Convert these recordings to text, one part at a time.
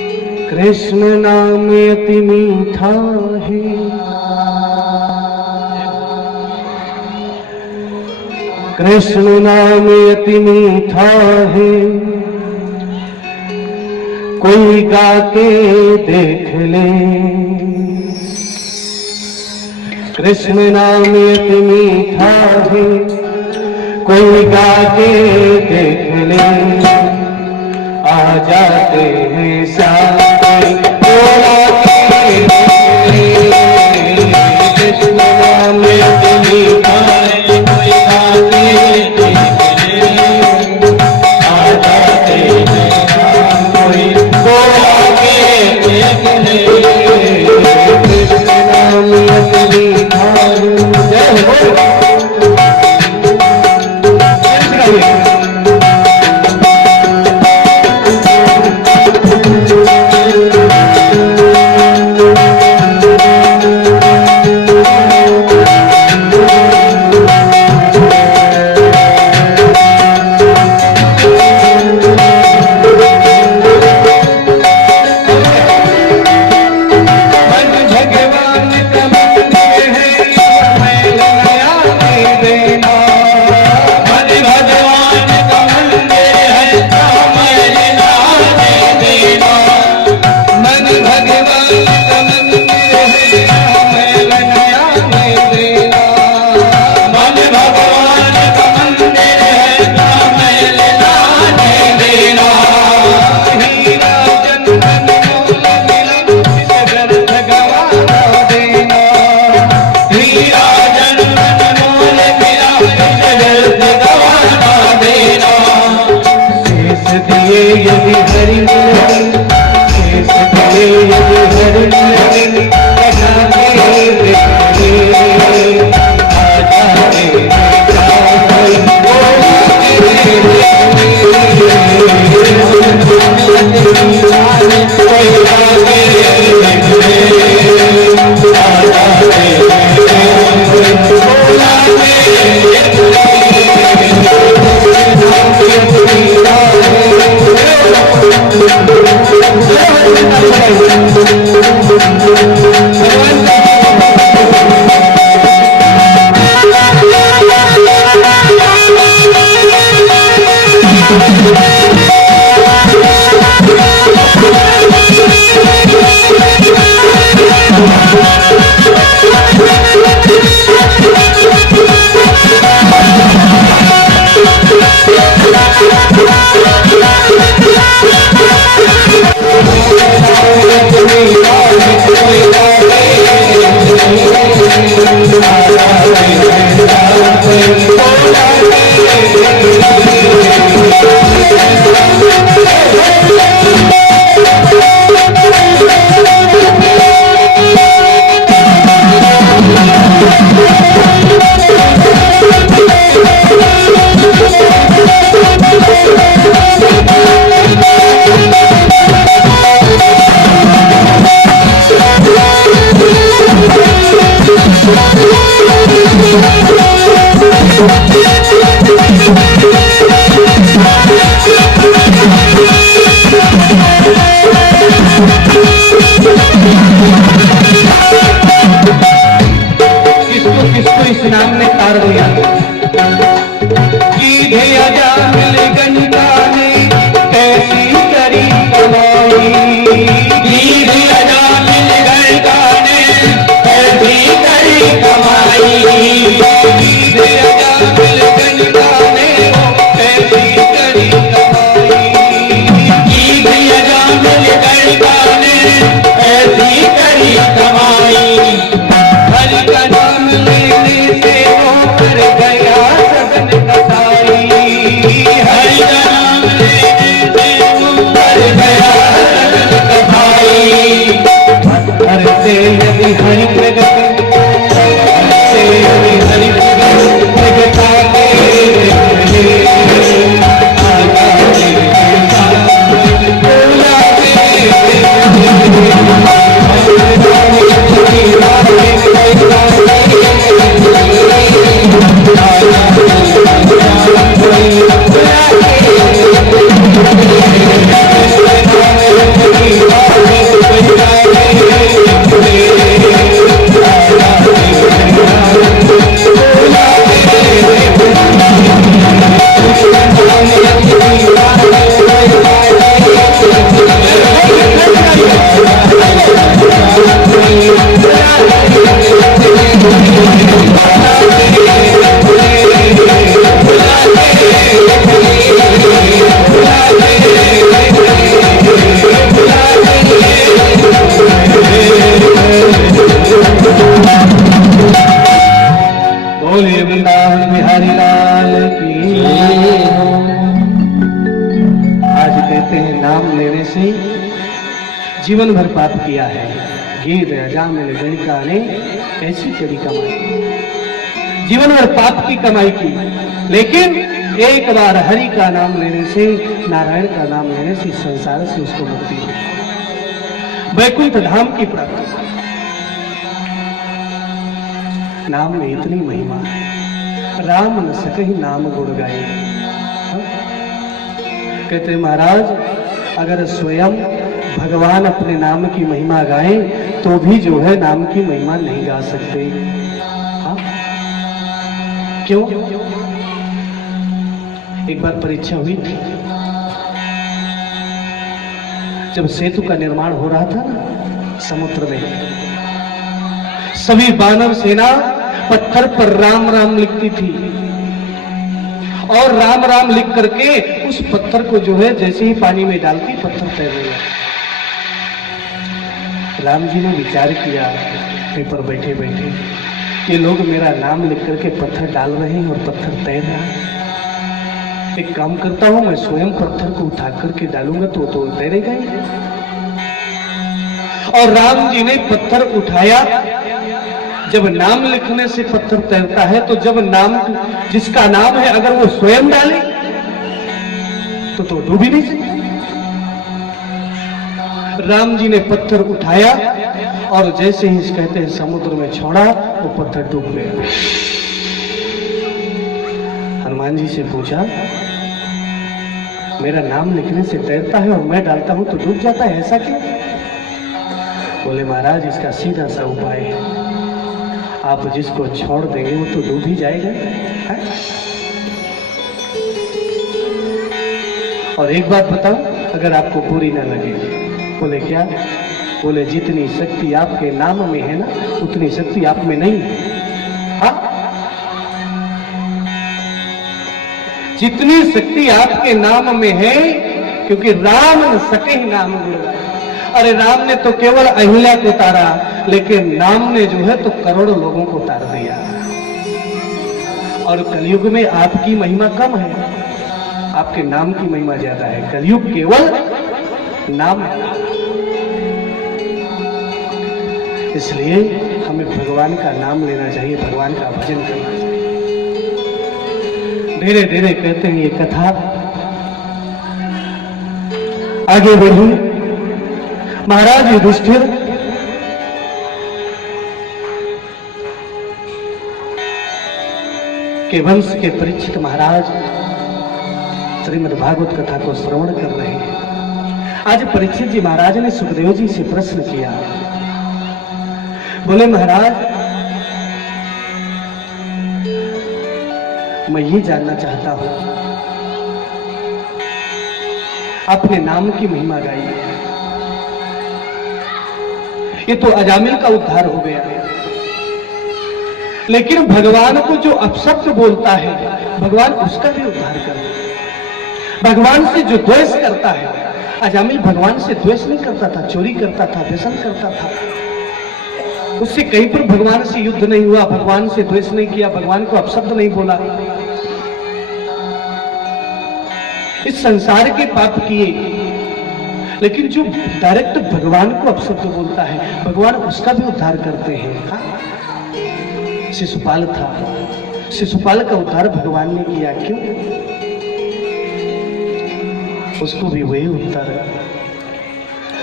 कृष्ण नाम अति मीठा है, कृष्ण नाम अति मीठा है, कोई गा के देख ले। कृष्ण नाम अति मीठा है, कोई गा के देख ले। आ जाते हैं साथ बोला के देख ले। कृष्ण नाम अति मीठा है, कोई गा के देख ले। आ जाते हैं साथ कोई बोला के देख ले। कृष्ण नाम अति मीठा है। जय हो। यदि हरि लगे, शेष दिए यदि हरि लगे, लगा के देख ले। आ जाते हैं साथ बोला के देख ले। कोई गा के देख ले। आ जाते हैं बोला के देख ले। जीवन भर पाप किया है, गेद अजामिल गणिका ने कैसी करी कमाई, जीवन भर पाप की कमाई की, लेकिन एक बार हरि का नाम लेने से, नारायण का नाम लेने से संसार से उसको मुक्ति हुई, वैकुंठ धाम की प्राप्ति। नाम में इतनी महिमा, राम न सकहि नाम गुण गाए। कहते महाराज, अगर स्वयं भगवान अपने नाम की महिमा गाए तो भी जो है नाम की महिमा नहीं गा सकते। हाँ? क्यों? एक बार परीक्षा हुई थी, जब सेतु का निर्माण हो रहा था ना समुद्र में, सभी वानर सेना पत्थर पर राम राम लिखती थी और राम राम लिख करके उस पत्थर को जो है जैसे ही पानी में डालती पत्थर तैरने लगा। राम जी ने विचार किया पेपर बैठे बैठे, ये लोग मेरा नाम लिख करके पत्थर डाल रहे हैं और पत्थर तैर रहा है, एक काम करता हूं मैं स्वयं पत्थर को उठा करके डालूंगा तो तैरेगा ही। और राम जी ने पत्थर उठाया, जब नाम लिखने से पत्थर तैरता है तो जब नाम जिसका नाम है अगर वो स्वयं डाले तो डूब ही नहीं सकता। राम जी ने पत्थर उठाया और जैसे ही कहते हैं समुद्र में छोड़ा वो पत्थर डूब गया। हनुमान जी से पूछा, मेरा नाम लिखने से तैरता है और मैं डालता हूं तो डूब जाता है, ऐसा क्यों? बोले महाराज इसका सीधा सा उपाय है, आप जिसको छोड़ देंगे वो तो डूब ही जाएगा है? और एक बात बताओ, अगर आपको बुरी ना लगे, बोले क्या? बोले जितनी शक्ति आपके नाम में है ना उतनी शक्ति आप में नहीं है। हाँ? जितनी शक्ति आपके नाम में है, क्योंकि राम न सके नाम गुण। अरे राम ने तो केवल अहिल्या को तारा, लेकिन नाम ने जो है तो करोड़ों लोगों को तार दिया। और कलयुग में आपकी महिमा कम है, आपके नाम की महिमा ज्यादा है। कलयुग केवल नाम है, इसलिए हमें भगवान का नाम लेना चाहिए, भगवान का भजन करना चाहिए। धीरे धीरे कहते हैं ये कथा आगे बढ़ी। महाराज युधिष्ठिर के वंश के परीक्षित महाराज श्रीमद् भागवत कथा को श्रवण कर रहे हैं। आज परीक्षित जी महाराज ने सुखदेव जी से प्रश्न किया, बोले महाराज मैं ये जानना चाहता हूं, अपने नाम की महिमा गाई, ये तो अजामिल का उद्धार हो गया, लेकिन भगवान को जो अपशब्द बोलता है भगवान उसका भी उद्धार करता। भगवान से जो द्वेष करता है, अजामिल भगवान से द्वेष नहीं करता था, चोरी करता था, व्यसन करता था, उससे कहीं पर भगवान से युद्ध नहीं हुआ, भगवान से द्वेष नहीं किया, भगवान को अपशब्द नहीं बोला। इस संसार के पाप किए, लेकिन जो डायरेक्ट भगवान को अपशब्द बोलता है भगवान उसका भी उद्धार करते हैं। हाँ? शिशुपाल था, शिशुपाल का उद्धार भगवान ने किया, क्यों? उसको भी वही उत्तर है।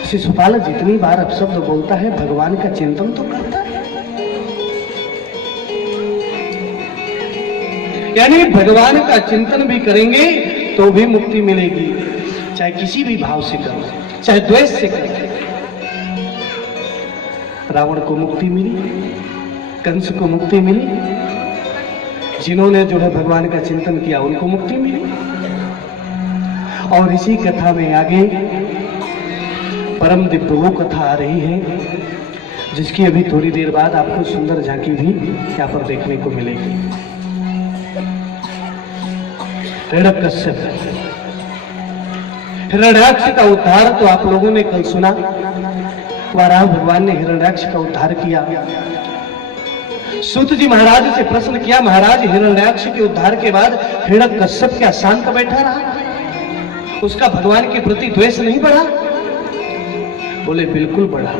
शिशुपाल जितनी बार अपशब्द बोलता है भगवान का चिंतन तो करता है, यानी भगवान का चिंतन भी करेंगे तो भी मुक्ति मिलेगी, चाहे किसी भी भाव से करो, चाहे द्वेष से करो। रावण को मुक्ति मिली, कंस को मुक्ति मिली, जिन्होंने जो है भगवान का चिंतन किया उनको मुक्ति मिली। और इसी कथा में आगे परम दिव्य वो कथा आ रही है जिसकी अभी थोड़ी देर बाद आपको सुंदर झांकी भी यहाँ पर देखने को मिलेगी। हिरण्यकश्यप, हिरण्याक्ष का उद्धार तो आप लोगों ने कल सुना, वराह भगवान ने हिरण्याक्ष का उद्धार किया। सूत जी महाराज से प्रश्न किया, महाराज हिरण्याक्ष के उद्धार के बाद हिरण्यकश्यप क्या शांत बैठा रहा? उसका भगवान के प्रति द्वेष नहीं बढ़ा? बोले बिल्कुल बढ़ा।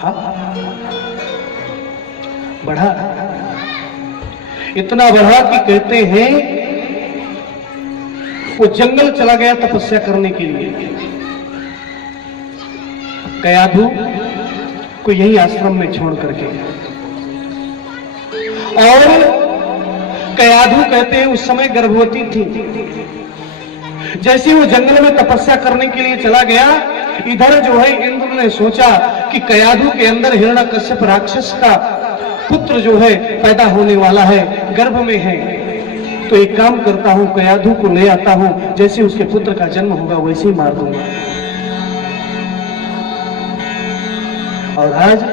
हाँ, बढ़ा, इतना बढ़ा कि कहते हैं वो जंगल चला गया तपस्या करने के लिए। कयाधु को यही आश्रम में छोड़ करके, और कयाधु कहते हैं उस समय गर्भवती थी। जैसे वो जंगल में तपस्या करने के लिए चला गया, इधर जो है इंद्र ने सोचा कि कयाधु के अंदर हिरण्यकश्यप राक्षस का पुत्र जो है पैदा होने वाला है, गर्भ में है, तो एक काम करता हूं, कयाधु को ले आता हूं, जैसे उसके पुत्र का जन्म होगा वैसे ही मार दूंगा। और आज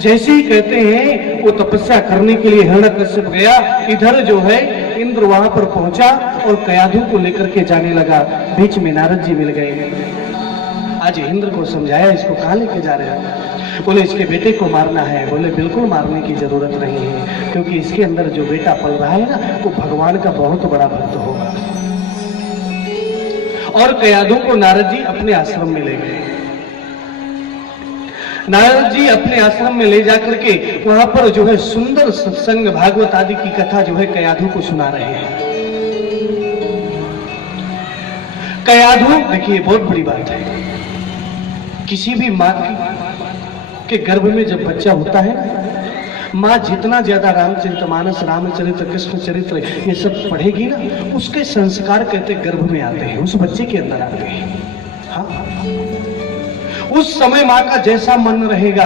जैसे ही कहते हैं वो तपस्या करने के लिए हिरण्यकश्यप गया, इधर जो है इंद्र वहां पर पहुंचा और कयाधु को लेकर के जाने लगा। बीच में नारद जी मिल गए। आज इंद्र को समझाया, इसको कहां लेके जा रहे हैं? बोले इसके बेटे को मारना है। बोले बिल्कुल मारने की जरूरत नहीं है, क्योंकि इसके अंदर जो बेटा पल रहा है ना, वो भगवान का बहुत बड़ा भक्त होगा। और कयाधु को नारद जी अपने आश्रम में ले गए। नारद जी अपने आश्रम में ले जाकर के वहां पर जो है सुंदर सत्संग भागवत आदि की कथा जो है कयाधु को सुना रहे हैं। कयाधु, देखिए बहुत बड़ी बात है, किसी भी माँ के गर्भ में जब बच्चा होता है, माँ जितना ज्यादा रामचरितमानस, रामचरित्र, कृष्ण चरित्र ये सब पढ़ेगी ना, उसके संस्कार कहते गर्भ में आते हैं, उस बच्चे के अंदर आते हैं। हाँ, उस समय माँ का जैसा मन रहेगा,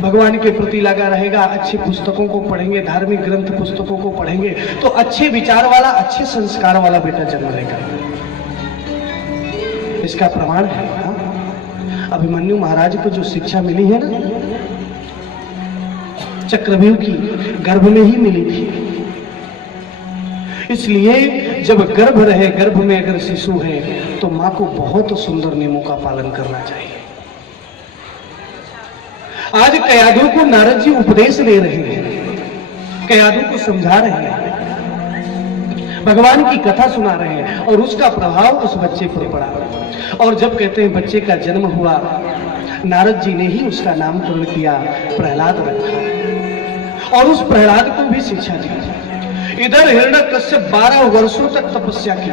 भगवान के प्रति लगा रहेगा, अच्छी पुस्तकों को पढ़ेंगे, धार्मिक ग्रंथ पुस्तकों को पढ़ेंगे, तो अच्छे विचार वाला, अच्छे संस्कार वाला बेटा जन्म लेगा। इसका प्रमाण है। हाँ? अभिमन्यु महाराज को जो शिक्षा मिली है ना, चक्रव्यूह की, गर्भ में ही मिली थी। इसलिए जब गर्भ रहे, गर्भ में अगर शिशु है, तो माँ को बहुत सुंदर नियमों का पालन करना चाहिए। आज कयाधु को नारद जी उपदेश दे रहे हैं, कयाधु को समझा रहे हैं, भगवान की कथा सुना रहे हैं, और उसका प्रभाव उस बच्चे पर पड़ा। और जब कहते हैं बच्चे का जन्म हुआ, नारद जी ने ही उसका नामकरण किया, प्रहलाद रखा, और उस प्रहलाद को भी शिक्षा दी। इधर हिरण्यकश्यप 12 वर्षों तक तपस्या की।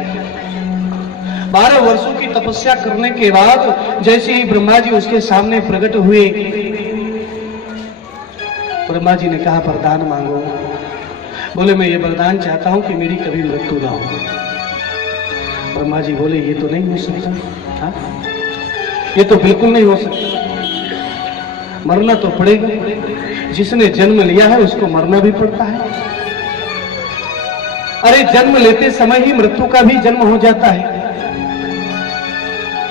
12 वर्षों की तपस्या करने के बाद जैसे ही ब्रह्मा जी उसके सामने प्रकट हुए, ब्रह्मा जी ने कहा वरदान मांगो। बोले मैं ये वरदान चाहता हूं कि मेरी कभी मृत्यु ना हो। ब्रह्मा जी बोले ये तो नहीं हो सकता। हाँ? ये तो बिल्कुल नहीं हो सकता, मरना तो पड़ेगा। जिसने जन्म लिया है उसको मरना भी पड़ता है। अरे जन्म लेते समय ही मृत्यु का भी जन्म हो जाता है।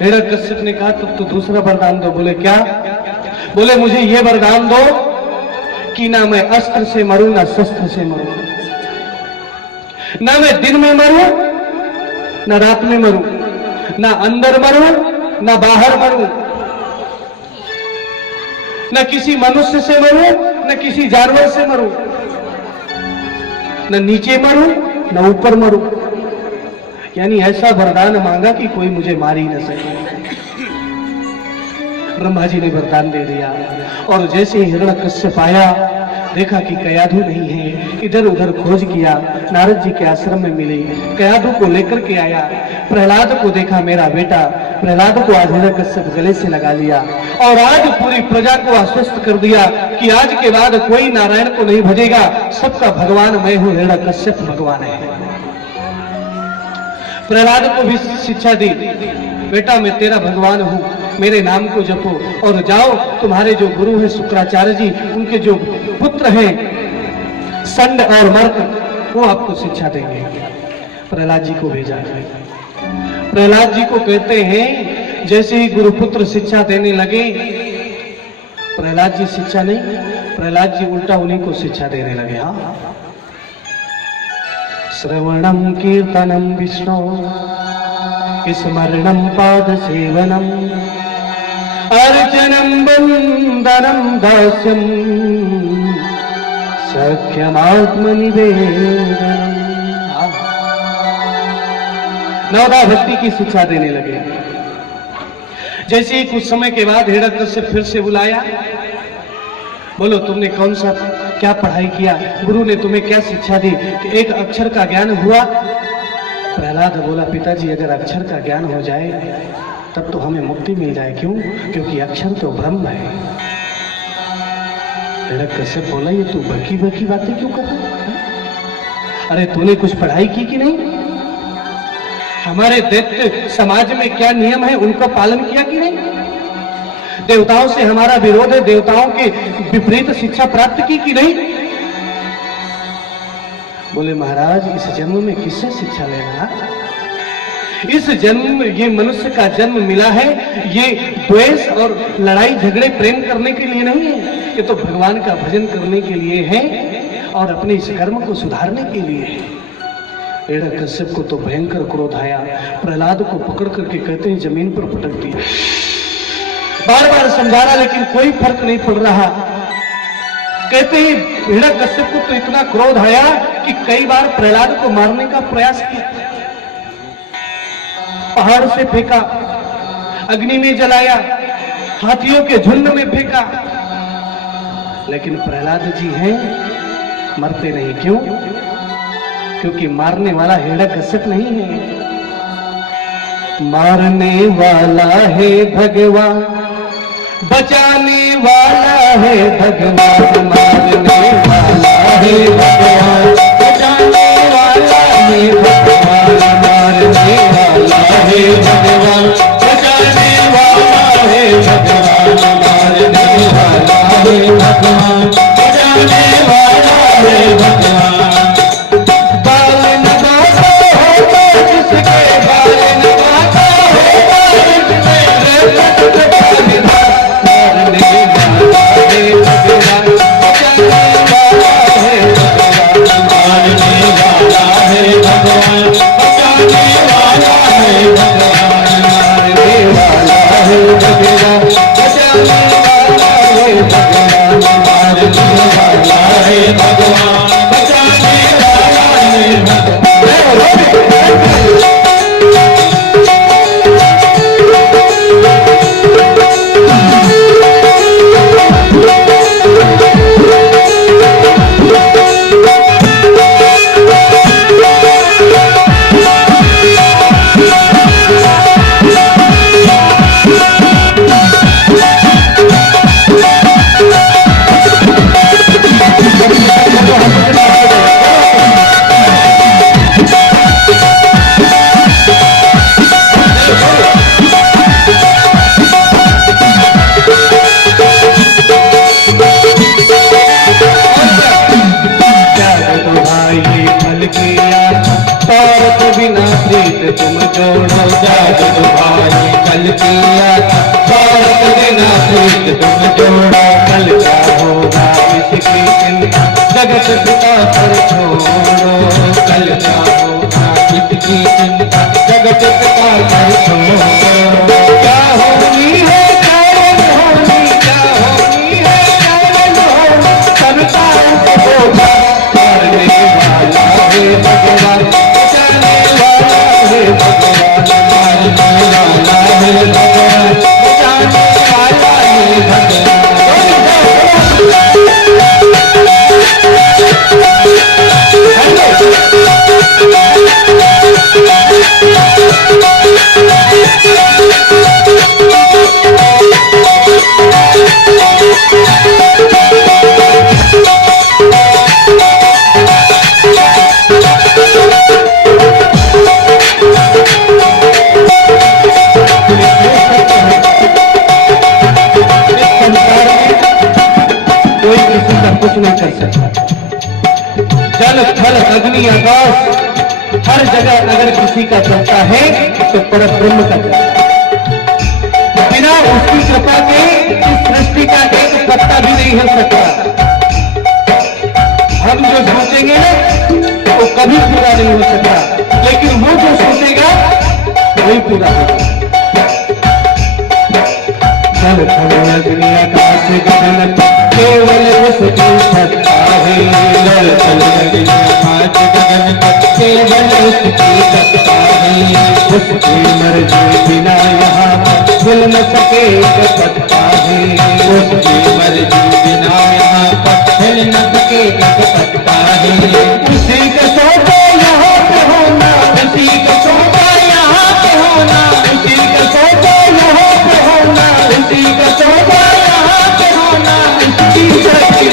हिरण्यकश्यप ने कहा तब तो दूसरा वरदान दो। बोले क्या? बोले मुझे ये वरदान दो कि ना मैं अस्त्र से मरूं, ना शस्त्र से मरूं, ना मैं दिन में मरूं, ना रात में मरूं, ना अंदर मरूं, ना बाहर मरूं, न किसी मनुष्य से मरूं, न किसी जानवर से मरूं, न नीचे मरूं, न ऊपर मरूं। यानी ऐसा वरदान मांगा कि कोई मुझे मार ही न सके। ब्रह्मा जी ने वरदान दे दिया। और जैसे ही हिरण्यकश्यप आया, देखा कि कयाधु नहीं है, इधर उधर खोज किया, नारद जी के आश्रम में मिले, कयाधु को लेकर के आया। प्रहलाद को देखा, मेरा बेटा। प्रहलाद को आज हिरण्यकश्यप गले से लगा लिया और आज पूरी प्रजा को आश्वस्त कर दिया कि आज के बाद कोई नारायण को नहीं भजेगा, सबका भगवान मैं हूं, हिरण्यकश्यप भगवान है। प्रहलाद को भी शिक्षा दी, बेटा मैं तेरा भगवान हूं, मेरे नाम को जपो और जाओ, तुम्हारे जो गुरु हैं शुक्राचार्य जी, उनके जो पुत्र हैं संड और मर्क, वो आपको शिक्षा देंगे। प्रहलाद जी को भेजा। प्रहलाद जी को कहते हैं जैसे ही गुरुपुत्र शिक्षा देने लगे, प्रहलाद जी शिक्षा नहीं, प्रहलाद जी उल्टा उन्हीं को शिक्षा देने लगे। हाँ, श्रवणम कीर्तनम विष्णु स्मरणम पाद सेवनम अर्चनम वंदनम दास्यम सख्यमात्मनिवेदनम। नवदा भक्ति की शिक्षा देने लगे। जैसे ही कुछ समय के बाद हिरण्यकश्यप फिर से बुलाया, बोलो तुमने कौन सा क्या पढ़ाई किया, गुरु ने तुम्हें क्या शिक्षा दी कि एक अक्षर का ज्ञान हुआ। प्रहलाद बोला पिताजी अगर अक्षर का ज्ञान हो जाए तब तो हमें मुक्ति मिल जाए। क्यों? क्योंकि अक्षर तो ब्रह्म है। हिरण्यकश्यप बोला ये तू बकी बकी बातें क्यों कर रहा है? अरे तूने कुछ पढ़ाई की कि नहीं? हमारे दैत्य समाज में क्या नियम है उनको पालन किया कि नहीं? देवताओं से हमारा विरोध है, देवताओं के विपरीत शिक्षा प्राप्त की कि नहीं? बोले महाराज इस जन्म में किससे शिक्षा लेना? इस जन्म में ये मनुष्य का जन्म मिला है, ये द्वेष और लड़ाई झगड़े प्रेम करने के लिए नहीं है, ये तो भगवान का भजन करने के लिए है और अपने इस कर्म को सुधारने के लिए है। हिरण्यकश्यप को तो भयंकर क्रोध आया, प्रहलाद को पकड़ करके कहते हैं जमीन पर पटक दिया। बार बार समझा रहा लेकिन कोई फर्क नहीं पड़ रहा। कहते हैं हिरण्यकश्यप को तो इतना क्रोध आया कि कई बार प्रहलाद को मारने का प्रयास किया, पहाड़ से फेंका, अग्नि में जलाया, हाथियों के झुंड में फेंका, लेकिन प्रहलाद जी हैं मरते नहीं। क्यों? क्योंकि मारने वाला हिरण्यकश्यप नहीं है, मारने वाला है भगवान, बचाने वाला है भगवान, मारने वाला है भगवान, बचाने वाला है भगवान, मारने वाला है भगवान, बचाने वाला है भगवान, मारने वाला है भगवान, बचाने वाला है भगवान। तुम जोड़ो जागो भाई कल किया भारत बिना प्रीत तुम जोड़ो कल क्या होगा इसकी चिंता जगत पिता पर छोड़ो कल क्या होगा इसकी चिंता जगत पिता पर छोड़ो। क्या होनी है कारण होनी, क्या होनी है कारण होनी, सबका होगा करने वाला है भगवान, बचाने वाला है भगवान, मारने वाला है भगवान, बचाने वाला है भगवान। कुछ नहीं कर सकता। जल थल अग्नि आकाश हर जगह अगर किसी का चलता है तो परब्रह्म का चलता है। बिना उसकी कृपा के इस सृष्टि का एक पत्ता भी नहीं हिल सकता। हम जो सोचेंगे ना वो कभी पूरा नहीं हो सकता, लेकिन वो जो सोचेगा वही पूरा होगा। जल थल अग्नि आकाश गगन केवल उसकी सत्ता है, जल थल अग्नि आकाश गगन केवल उसकी सत्ता है, उसकी मर्जी बिना यहाँ हिल न सके पत्ता भी, उसकी मर्जी बिना यहाँ पर हिल न सके पत्ता ही। उसी का सौदा यहाँ पे होना, उसी का सौदा यहाँ पे होना, उसी का सौदा यहाँ पे होना, उसी का सौदा यहाँ पे होना, उसकी शक्ति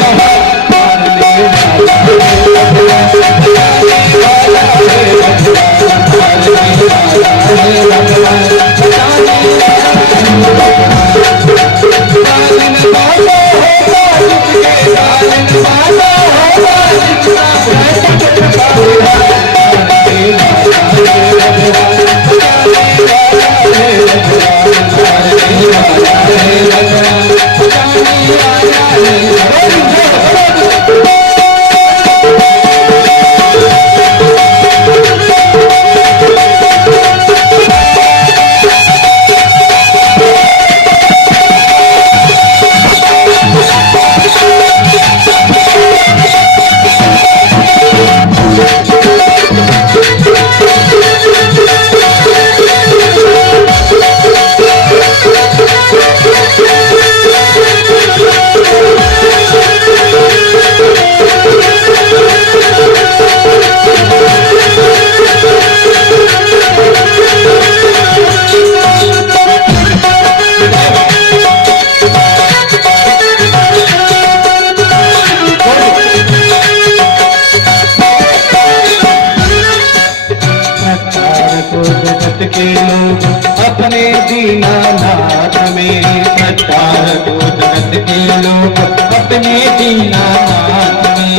के लोग अपने दीनानाथ में, सत्तार को जगत के लोग अपने दीनानाथ में।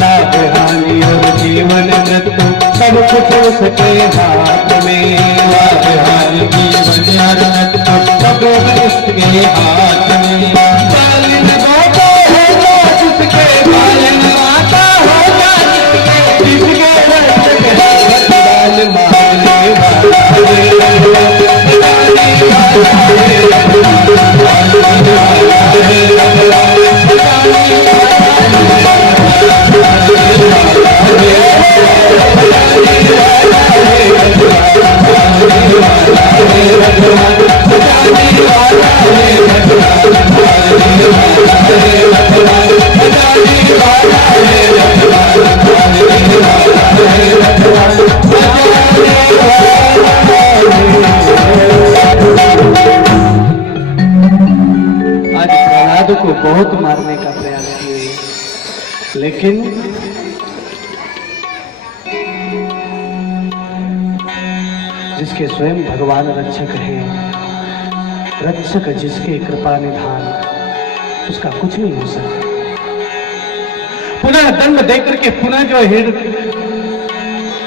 लाभ हानि और जीवन मृत्यु सब कुछ उसके हाथ में, लाभ हानि जीवन और मृत्यु सब उसके हाथ में। पालन आता होगा जिसके, पालन आता होगा जिसके रक्षक है डाल मारने वाला। को बहुत मारने का प्रयास किए, लेकिन जिसके स्वयं भगवान रक्षक हैं, रक्षक जिसके कृपा निधान, उसका कुछ नहीं हो सकता। पुनः दंड देकर के पुनः जो है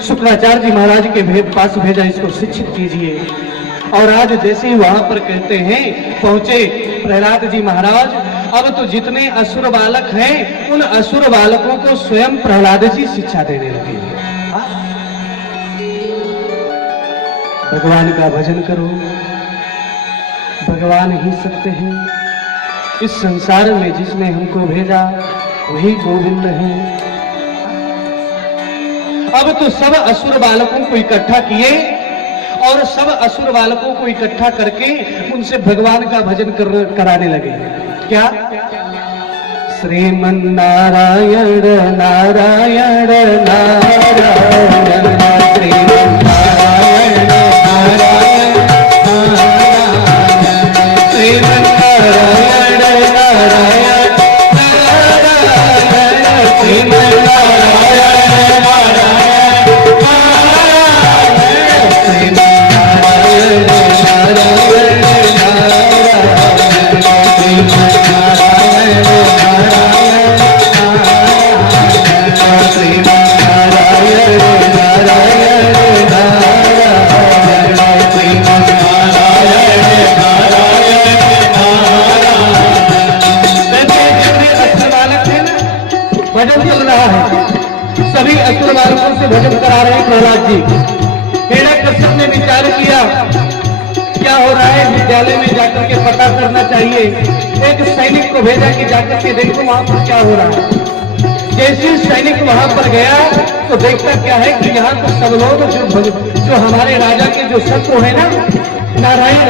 शुक्राचार्य जी महाराज के पास भेजा, इसको शिक्षित कीजिए। और आज जैसे ही वहां पर कहते हैं पहुंचे प्रहलाद जी महाराज, अब तो जितने असुर बालक हैं उन असुर बालकों को स्वयं प्रहलाद जी शिक्षा देने लगे। भगवान का भजन करो, भगवान ही सत्य है। इस संसार में जिसने हमको भेजा वही गोविंद है। अब तो सब असुर बालकों को इकट्ठा किए और सब असुर बालकों को इकट्ठा करके उनसे भगवान का भजन कराने लगे। क्या? श्रीमन नारायण नारायण नारायण, श्रीमन नारायण नारायण नारायण, श्रीमन नारायण नारायण नारायण, श्रीमन नारायण नारायण नारायण, श्रीमन नारायण नारायण नारायण, श्रीमन सभी असुर बालकों से भजन करा रहे हैं प्रहलाद जी। हिरण्यकश्यप ने विचार किया क्या हो रहा है, विद्यालय में जाकर के पता करना चाहिए। एक सैनिक को भेजा कि जाकर के देखो वहां पर क्या हो रहा है। जैसे सैनिक वहां पर गया तो देखता क्या है कि यहाँ तो सब लोग जो हमारे राजा के जो शत्रु है ना नारायण,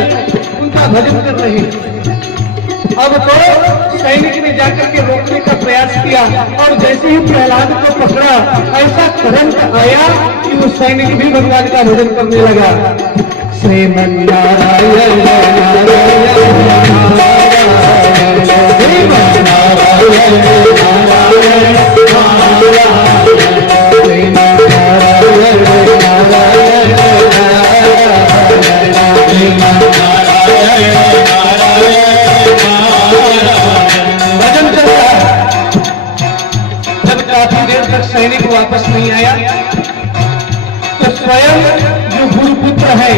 उनका भजन कर रहे हैं। अब तो सैनिक ने जाकर के रोकने का प्रयास किया और जैसे ही प्रहलाद को पकड़ा ऐसा करंट आया कि वो सैनिक भी भगवान का भजन करने लगा। श्रीमन्नारायण नारायण नारायण श्रीमन्नारायण नारायण सैनिक वापस नहीं आया तो स्वयं जो गुरुपुत्र है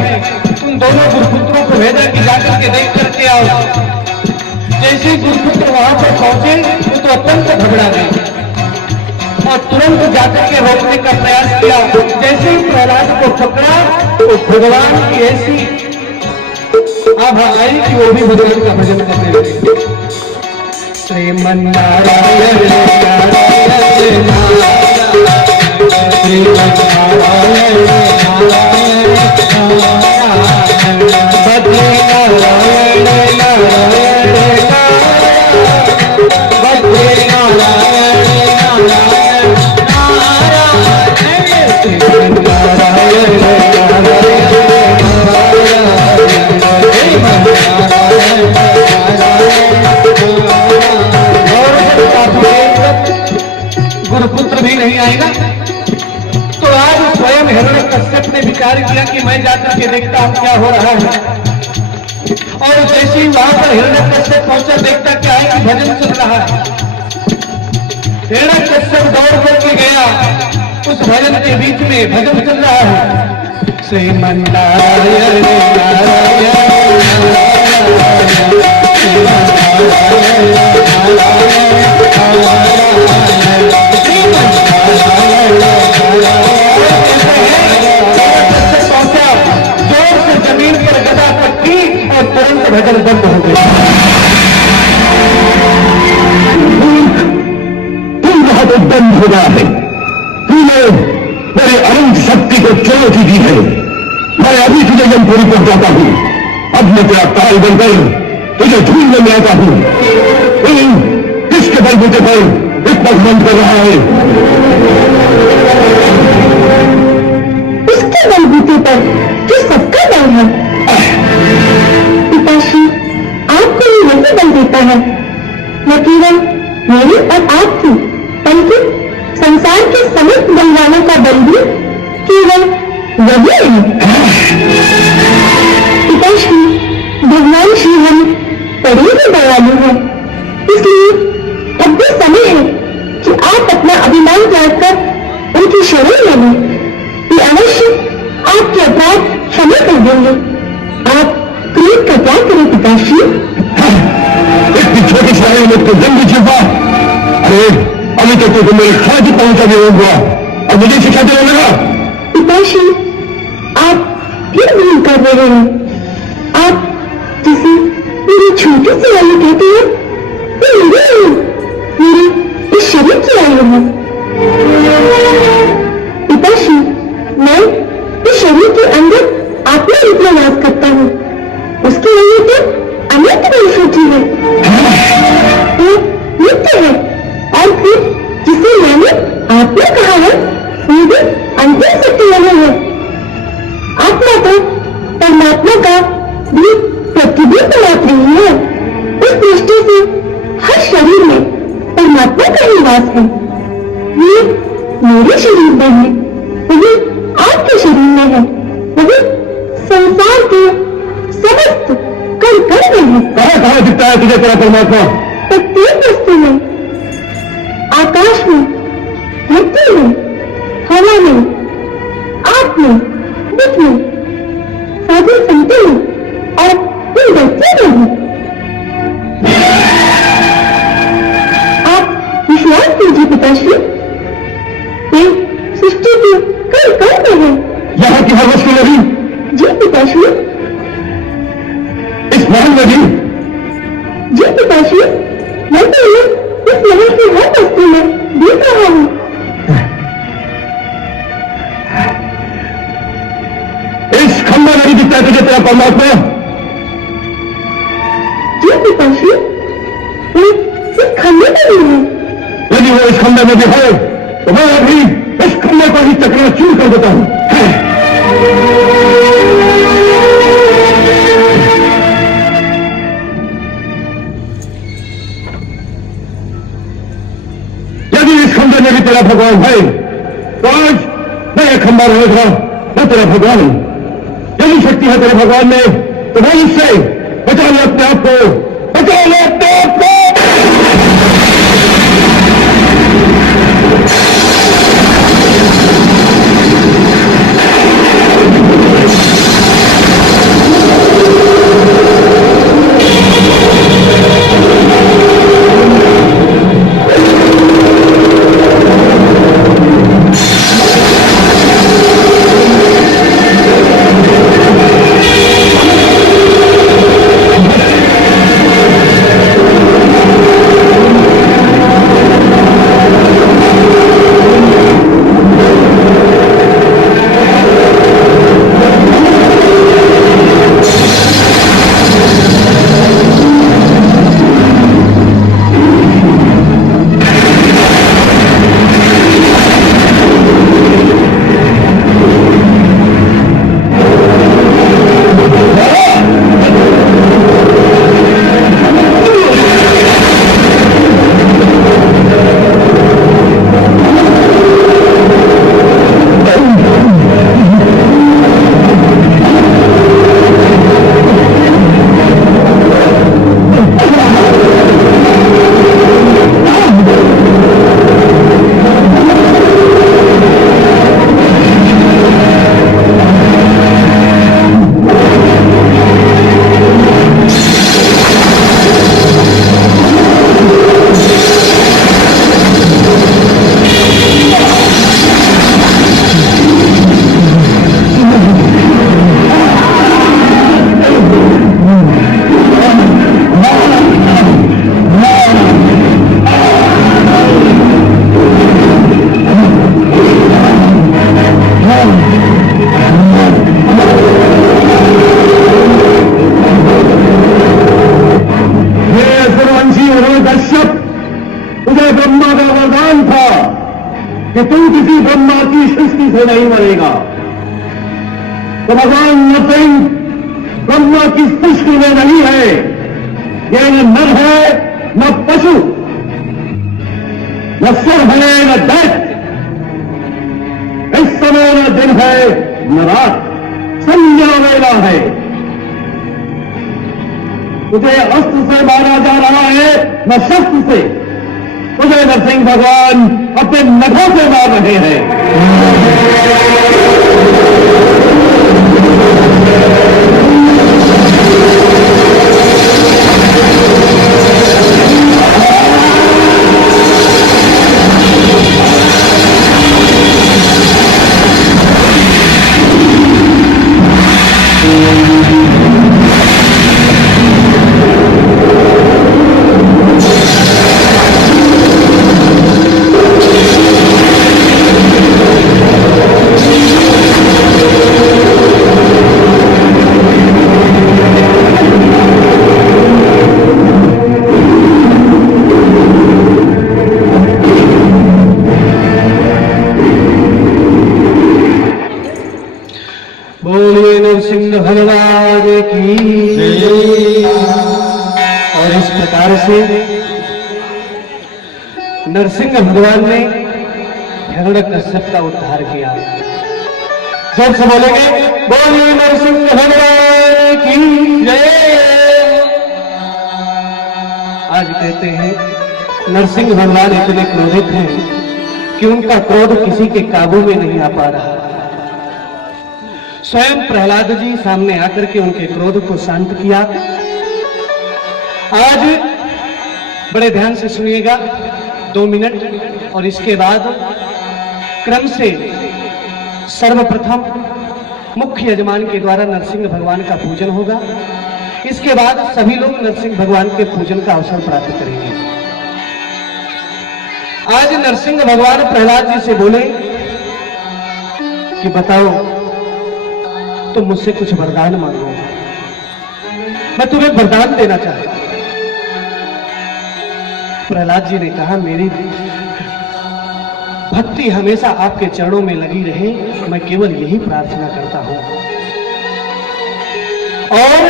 उन दोनों गुरुपुत्रों को भेजा कि जाकर के देख करके आओ। जैसे ही गुरुपुत्र वहां पर पहुंचे वो तो अत्यंत घबरा गए और तुरंत जाकर के रोकने का प्रयास किया। जैसे ही प्रहलाद को पकड़ा तो भगवान की ऐसी आभा आई कि वो भी भगवान का भजन करने लगे। श्रीमन्नारायण नारायण श्रीमन्नारायण नारायण बद्री नारायण नारायण बद्री नारायण नारायण श्रीमन्नारायण गुरुपुत्र भी नहीं आएगा तो आज स्वयं हिरण्यकश्यप ने विचार किया कि मैं जाकर के देखता हूं क्या हो रहा है। और जैसे ही वहां पर हिरण्यकश्यप पहुंचा देखता क्या है कि भजन चल रहा है। हिरण्यकश्यप दौड़ करके गया उस भजन के बीच में भजन चल रहा है। श्रीमन्नारायण नारायण जोर से जमीन पर गदा पट्टी और तुरंत भजन बंद हो गया। तुम वहां तो बंद हो गया है। तूने मेरे अनंत शक्ति को चुनौती दी है। मैं अभी तुझे यमपुरी पर जाता हूं। अब मैं तेरा ताल बनकर तुझे ढूंढने में आता हूं। किसके बलबूते पर इतना बंद कर रहा है? उसके बलबूते पर जो सबका बल है। पिताश्री, आपको ये वही बल देता है, न केवल मेरी और आपकी बल्कि संसार के समस्त बलवानों का बल भी केवल वही है। पिताश्री, भगवान श्री हम बड़े ही दयालु हैं, इसलिए अब भी समय है कि आप अपना अभिमान त्याग कर उनकी शरण ले लें। ये अवश्य आपके अपराध क्षमा कर देंगे। आप क्रोध का त्याग करें पिताश्री। इतनी छोटी सारी उम्र को जल्दी छिपा। अरे अभी तक तो मेरी खाना की पहुंचा नहीं हुआ और मुझे शिक्षा देने लगा। पिताश्री, आप फिर भूल कर रहे हैं। आप जिसे मेरी छोटी सी आयु कहते हैं वो मेरे इस शरीर की आयु है। पिताश्री, मैं इस शरीर के अंदर आत्मा रूप में वास करता हूँ। उसके लिए तो अनंत वंश होती है, वो नित्य है। और फिर जिसे मैंने आत्मा कहा है वो भी अंतिम सत्य नहीं है। आत्मा तो परमात्मा का भी प्रतिबिंब मात्र ही है। उस दृष्टि से हर शरीर में परमात्मा का निवास है। ये मेरे शरीर में है, वही आपके शरीर में है, वही संसार के समस्त कण कण में है। कहाँ दिखता है तुझे तेरा परमात्मा? प्रत्येक वस्तु में, आकाश में, धरती में, हवा में, आग में, दुख में, साधु संतों में और इन बच्चों में भी। आप विश्वास कीजिए पिताश्री, ये सृष्टि के कई कण में है। यहाँ की हर वस्तु नहीं? जी पिताश्री। इस महल में भी? जी पिताश्री, मैं तो इस महल की हर वस्तु में देख रहा हूँ। इस खंभा में दिखता है तुझे तेरा परमात्मा? पिताश्री, सिर्फ खंबे पर ही है। यदि वो इस खंबे में भी है तो मैं अभी इस खंबे को ही चकनाचूर कर देता हूं। यदि इस खंबे में भी तेरा भगवान है तो आज मैं एक खंबा रहेगा, मैं तेरा भगवान हूं। यदि शक्ति है तेरे भगवान में तो मैं इससे बचा ले अपने आप को, बचा ले अपने आप को। कि तू किसी ब्रह्मा की सृष्टि से नहीं मरेगा। तो भगवान नरसिंह ब्रह्मा की सृष्टि में नहीं है। ये न नर है, न पशु, न सुर है, न दैत्य। इस समय न दिन है न रात, संध्या वेला है। तुझे अस्त्र से मारा जा रहा है न शस्त्र से। तुझे नरसिंह भगवान अपने नखों से मार रहे हैं। बोलिए नरसिंह भगवान की। और इस प्रकार से नरसिंह भगवान ने हिरण्यकश्यप का उद्धार किया। जब से बोलेंगे बोलिए नरसिंह भगवान की जय। आज कहते हैं नरसिंह भगवान इतने क्रोधित हैं कि उनका क्रोध किसी के काबू में नहीं आ पा रहा। स्वयं प्रहलाद जी सामने आकर के उनके क्रोध को शांत किया। आज बड़े ध्यान से सुनिएगा 2 मिनट, और इसके बाद क्रम से सर्वप्रथम मुख्य यजमान के द्वारा नरसिंह भगवान का पूजन होगा। इसके बाद सभी लोग नरसिंह भगवान के पूजन का अवसर प्राप्त करेंगे। आज नरसिंह भगवान प्रहलाद जी से बोले कि बताओ तुम मुझसे कुछ वरदान मांगो, मैं तुम्हें वरदान देना चाहता हूं। प्रहलाद जी ने कहा, मेरी भक्ति हमेशा आपके चरणों में लगी रहे, मैं केवल यही प्रार्थना करता हूं। और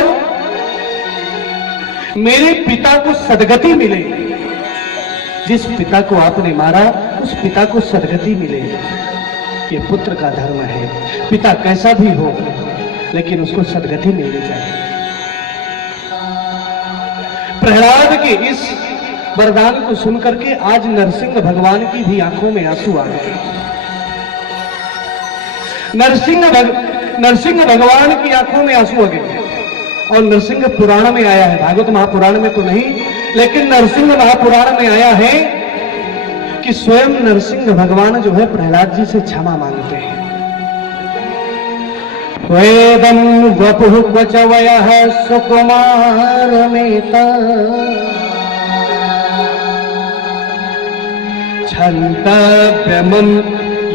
मेरे पिता को सदगति मिले, जिस पिता को आपने मारा उस पिता को सदगति मिले। ये पुत्र का धर्म है, पिता कैसा भी हो लेकिन उसको सदगति मिलनी चाहिए। प्रहलाद के इस वरदान को सुनकर के आज नरसिंह भगवान की भी आंखों में आंसू आ गए। नरसिंह भगवान की आंखों में आंसू आ गए। और नरसिंह पुराण में आया है, भागवत महापुराण में तो नहीं, लेकिन नरसिंह महापुराण में आया है कि स्वयं नरसिंह भगवान जो है प्रहलाद जी से क्षमा मांगते हैं। वेदं वपुः क्वच वयः सुकुमारमेता क्षन्तव्यमं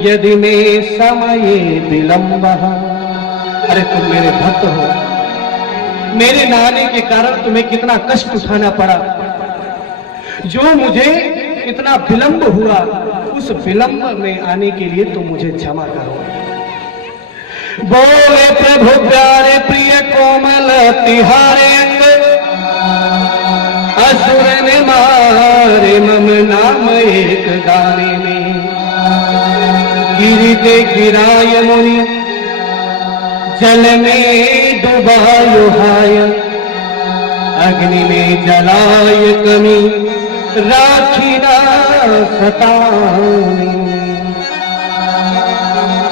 यदि मे समये विलम्बः। अरे तुम मेरे भक्त हो, मेरे न आने के कारण तुम्हें कितना कष्ट उठाना पड़ा, जो मुझे इतना विलंब हुआ, उस विलंब में आने के लिए तुम मुझे क्षमा करो। बोले प्रभु प्यारे प्रिय कोमल तिहारे अंग, असुर ने मारे मम नाम एक गाने में। गिरते गिराय मुनि जल में डुबायो हाय, अग्नि में जलाय कमी राखी ना सताने।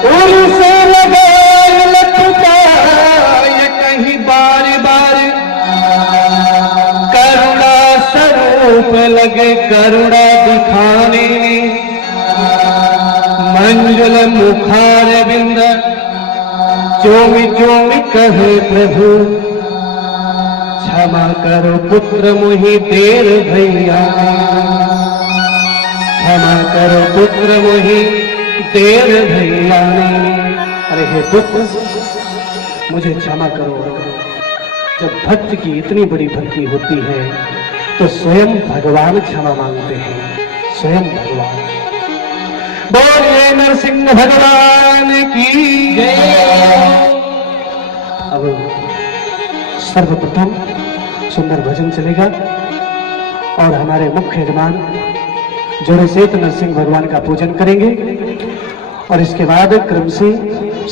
उनसे लगाय लटकाय कहीं बार बार, करुणा स्वरूप लगे करुणा दिखाने। मंजुल मुखार बिंद चोमी चोमी कहे प्रभु, क्षमा करो पुत्र मुहि देर भैया। क्षमा करो पुत्र मुहि देर भैया। अरे हे पुत्र, मुझे क्षमा करो। जब भक्त की इतनी बड़ी भक्ति होती है तो स्वयं भगवान क्षमा मांगते हैं, स्वयं भगवान। बोलिए नरसिंह भगवान की जय। अब सर्वप्रथम सुंदर भजन चलेगा और हमारे मुख्य यजमान जोड़े सहित नरसिंह भगवान का पूजन करेंगे और इसके बाद क्रम से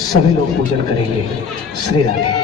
सभी लोग पूजन करेंगे। श्री राधे।